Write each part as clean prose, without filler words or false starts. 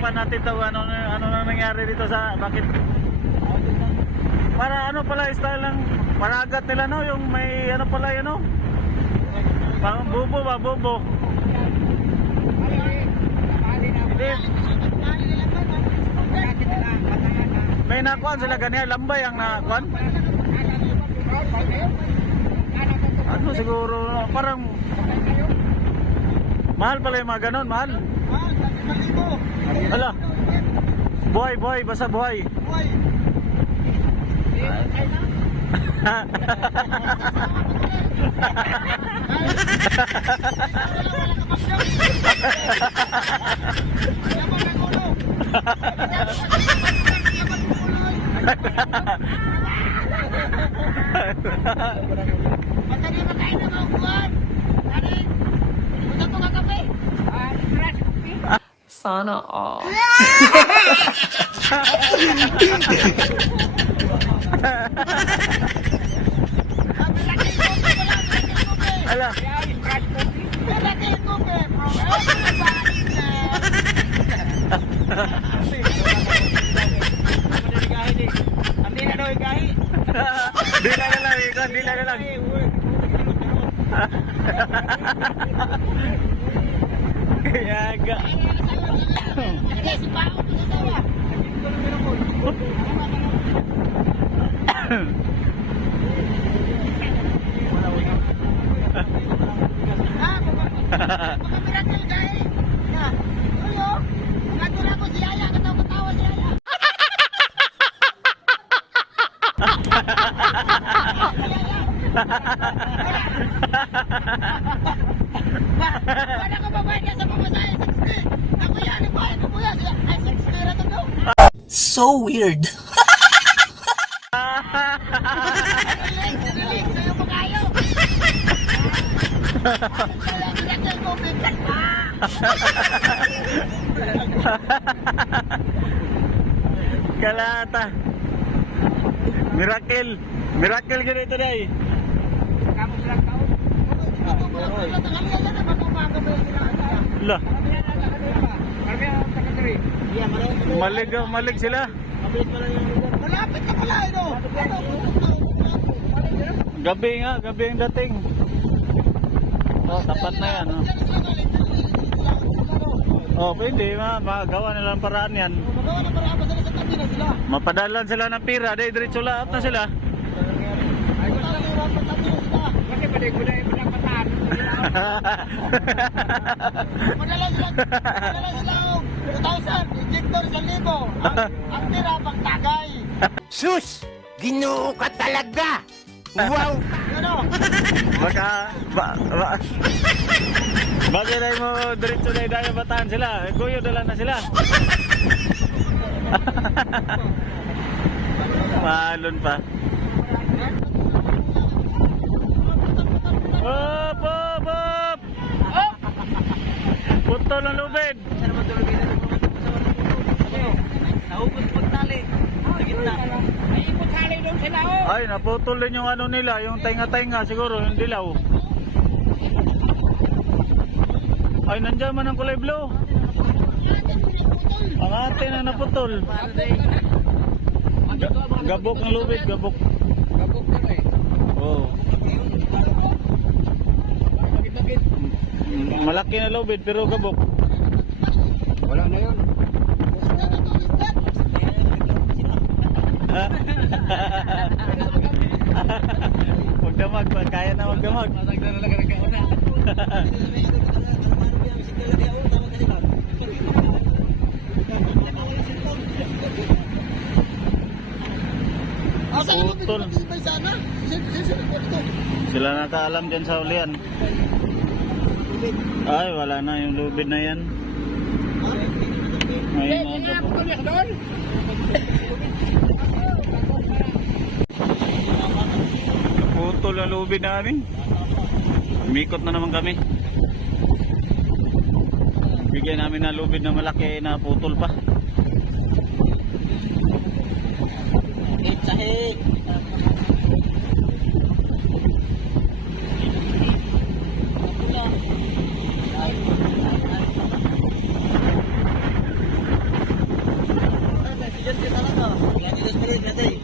pag-usapan natin to ano nang nangyari dito sa bakit para ano pala style ng paragat nila no yung may ano pala yun no pang bubo ba bubo hindi may nakuan sila ganyan lambay ang nakuan ano siguro parang mahal pala yung mga ganon mahal hala buhay basta buhay Sana all. ala Dila na lang. Yaga. Wala ka ba niya sa pamasahe 60? Ako yan, bayad mo kuya. Ay 60 na to daw. So weird. Nalilig sa'yo mo kayo. Nagkakal ko, bigyan pa. Kalata. Miracle ganito dai. Kamu silang taon. Lah. Malig sila. Malapit ka pala ito. Gabi ang dating. Oh, tapat na yan. Oh, pwede magawa nila ang paraan yan. Magawa ng paraan ba sila sa tabi na sila? Mapadalan sila ng pira, dahil diretso lahat na sila. Ay, kung saan iwan sa tabi na sila? Kasi pwede ko na yung pinapataan. Madala sila 2,000, injector 1,000. Ang tira pagtagay. Sus! Ginoo ka talaga! Wow! Ano? Bagay na mo diretso na idaya bataan sila. Kuyo dala na sila. Malon pa. Hop! Putol ang lubid. Naubos pagtali. Sa gitna. Ay, pagtali doon sila. Ay, naputol din yung ano nila, yung tenga-tenga siguro, yung dilaw. Ay, nandiyan man ang kulay blue. Ang atin na naputol. Gabok ng lubid, gabok. Gabok na eh. Oh. Malaki na lubid pero gabok. Wala na yun. Magdamag, kaya na magdamag. Putol. Sila nakaalam dyan sa ulian. Ay, wala na yung lubid na yan. Ngayon mga gabok. Putol ang lubid namin. Umikot na naman kami. Bigyan namin na lubid na malaki na putol pa. Sahig! Latay,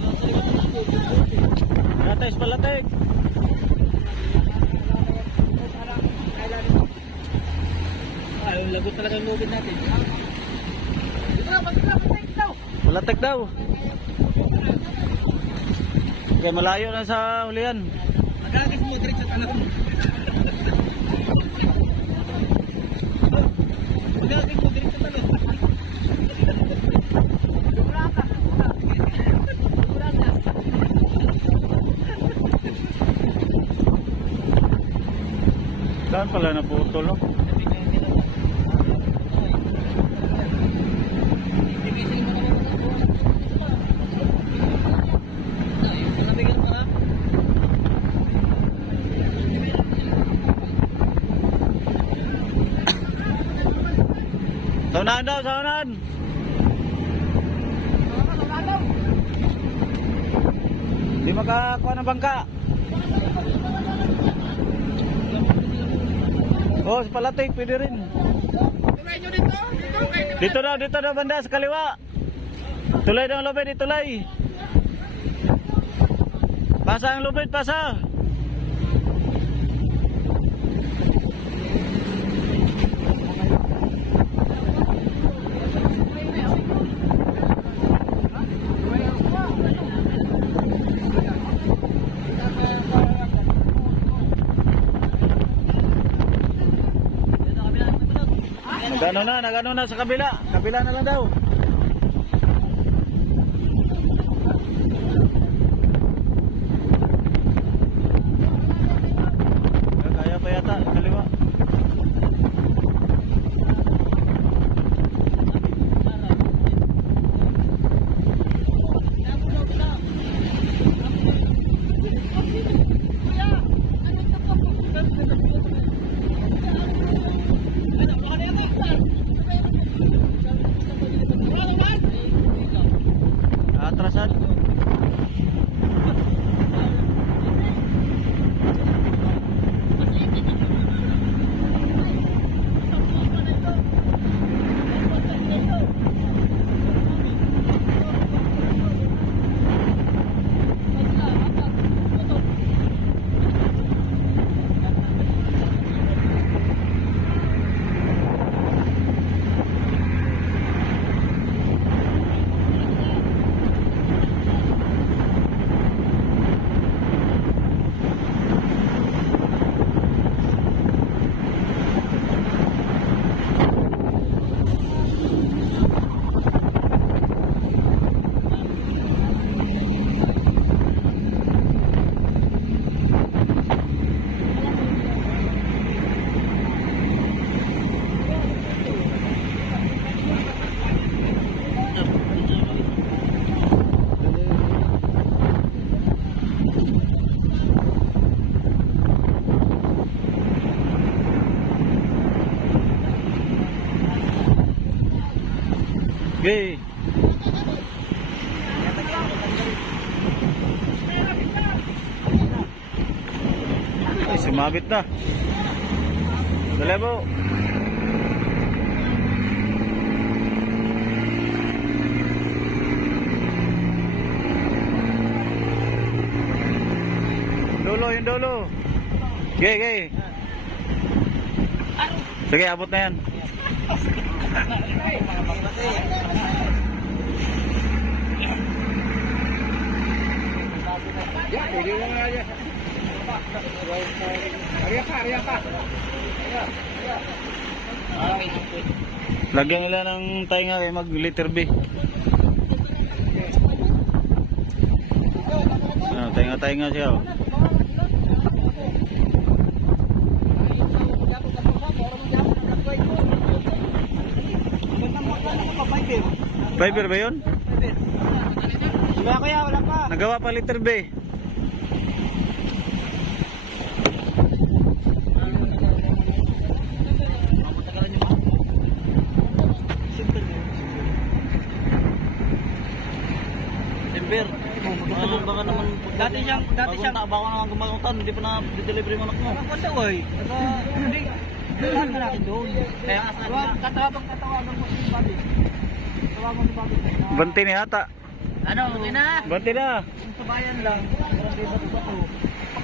palatay. Ay, lagot talaga ang lubid natin. Palatag daw. Kaya malayo na sa hulihan. Magagis mo, direct sa tanong. Magagis mo, direct sa tanong. Saan pala naputol, no? Saunahan daw, saunahan! Di makakuha ng bangka. Oh, sa Palatig, pwede rin. Dito daw banda sa kaliwa. Tulay daw ang lubid, itulay. Pasa ang lubid, pasa. Nagano na sa kabila. Kabila na lang daw. Kaya pa yata, kaliwa. Atrasan. Okay. Ay, sumabit na. Dali po. Dulo, yung dulo. Okay. Sige, abot na yan. Lagyan nila ng tainga kay mag liter B. Tainga siya. Oh. Fiber ba yun? Wala kaya, wala pa. Nagawa pa liter B. Simber. Baka naman dati siyang baka naman gumagutan, hindi pa na delivery mo anak mo. Ano oy? Hindi. Daan na natin doon. Kaya katawagan mo si Bobby. Tawagan mo si Bobby. Banti ni ata. Ano, okay na? Bante na. Sa bayan lang.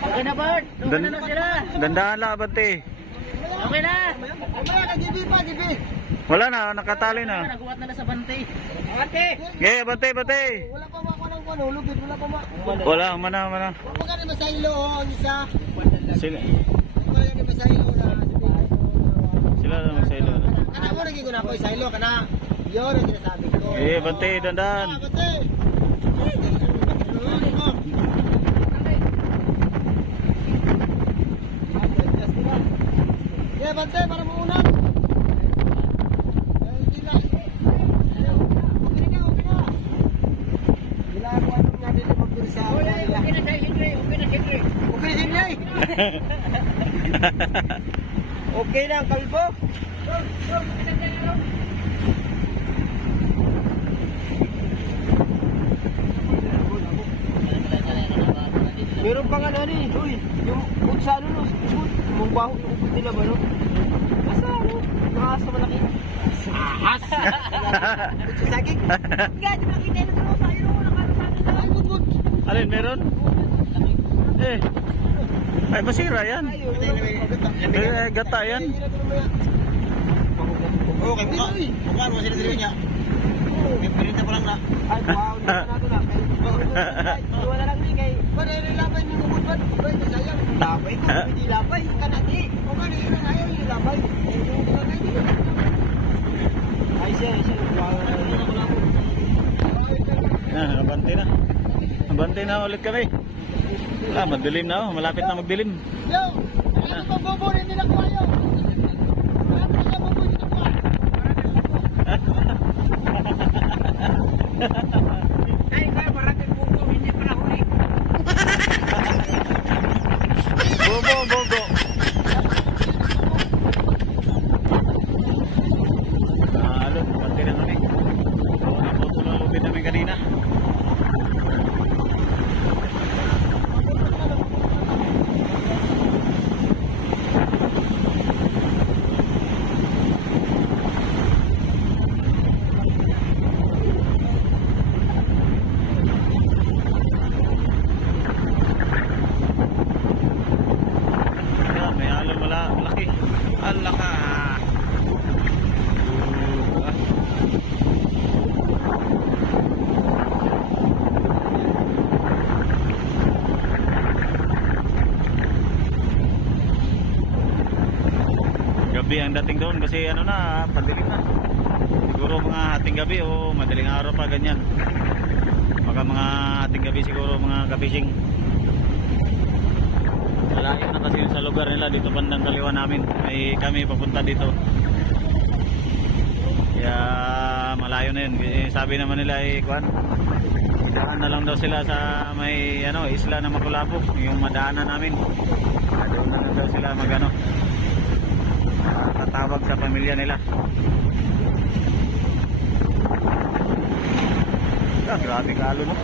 Okay na, Bart? Okay na sila? Dandahan lang, Bante. Okay na? Mamaya ka, GB pa, GB. Wala na, nakatali na. Naguwat na sa bante. Bante! Okay, Bante, Bante. Wala pa ba ako ng lugit? Wala pa ba? Wala, mana. Huwag ka naman sa ilo, ang isa. Sila, Huwag ka naman sa ilo na. sila naman sa ilo. Kana mo, naging ko na ako sa ilo. Kana, yun ang sinasabi ko. Eh, Bante, dandahan. Bante! Yeah, Bante, para mo unang. Hindi na. Okay na. Ginagawa natin yung magpirsa. Okay na, Henry. Okay, Henry. Okay na ang kalbo. Meron pa nga na rin, uy, yung food sa ano, no, food, yung baho, yung food nila ba, no? Asa, ano? Nakasa malaki. Ahas! Food sa saging. Nga, di ba kita na pero sa'yo, nakarasabi sa ay, food. Alin, meron? Eh. Ay, masira yan. Eh, gata yan. Okay, mukha mo sila dito niya. May pinita pa lang na. Ay, wow, hindi na nato na. Iwan na lang ni kay. Ba, nililabay ni Mumut ba? Ba, sayang. Labay ko, hindi labay. Kanati. O ka, nililabay ayaw, nililabay. Ay, siya. Wow. Abante na. Abante na ulit kami. Madilim na, malapit na magdilim. Yo, ano pa bobo, hindi na ko ayaw. Malapit na bobo dito pa. Ay, kaya maraming bobo, hindi pa na huli. Bobo. Alot, abante na kami. Naputulong namin kanina. May alon malaki. Alaka. Gabi ang dating doon kasi ano na, padilim na. Siguro mga hating gabi o madaling araw pa ganyan. Baka mga hating gabi siguro mga kabising. Malayo na kasi sa lugar nila dito bandang kaliwa namin. Ay kami papunta dito. Kaya malayo na yun. Sabi naman nila ay kuan. Daan na lang daw sila sa may ano isla na Makulabo, yung madaanan namin. Doon na lang daw sila magano. Tatawag sa pamilya nila. Grabe ka alon, no?